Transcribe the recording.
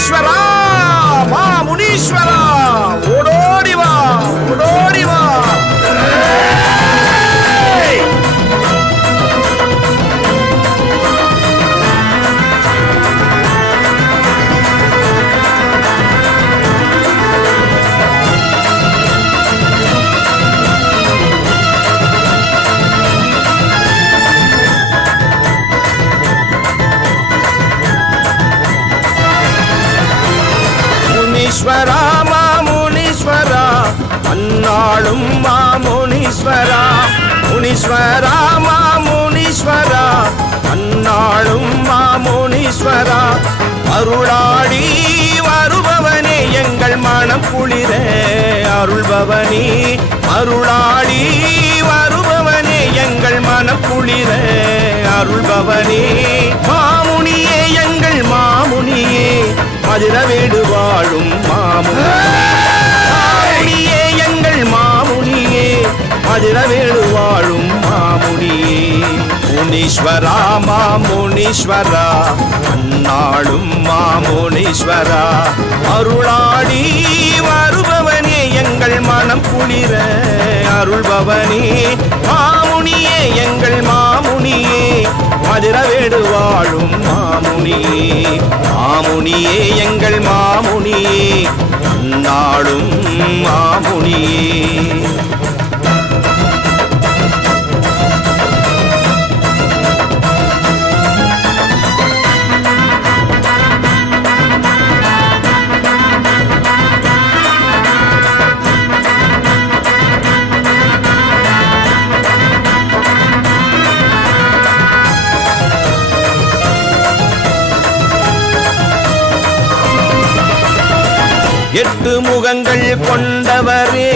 முனீஸ்வரா மா முனீஸ்வரா ஓடோடி வா ஓடோடி வா. முனீஸ்வரா மாமுனீஸ்வரா அந்நாளும் மாமுனீஸ்வரா முனீஸ்வரா மாமுனீஸ்வரா அந்நாளும் மாமுனீஸ்வரா அருளாடி வருபவனே எங்கள் மனம் குளிர அருள்பவனே அருளாடி வருபவனே எங்கள் மனம் குளிர அருள்பவனே மாமுனியே எங்கள் மாமுனியே மதுரவேடு வாழும் மாமுனியே எங்கள் மாமுனியே மதுரவேடு வாழும் மாமுனியே முனீஸ்வரா மாமுனீஸ்வரா அந்நாளும் மாமுனீஸ்வரா அருளாடி வருபவனே எங்கள் மனம் குளிர அருள்பவனே மாமுனியே எங்கள் மாமுனியே மதுரவேடு வாழும் மாமுனியே மாமுனியே எங்கள் மாமுனியே அந்நாளும் மாமுனியே. எட்டு முகங்கள் கொண்டவரே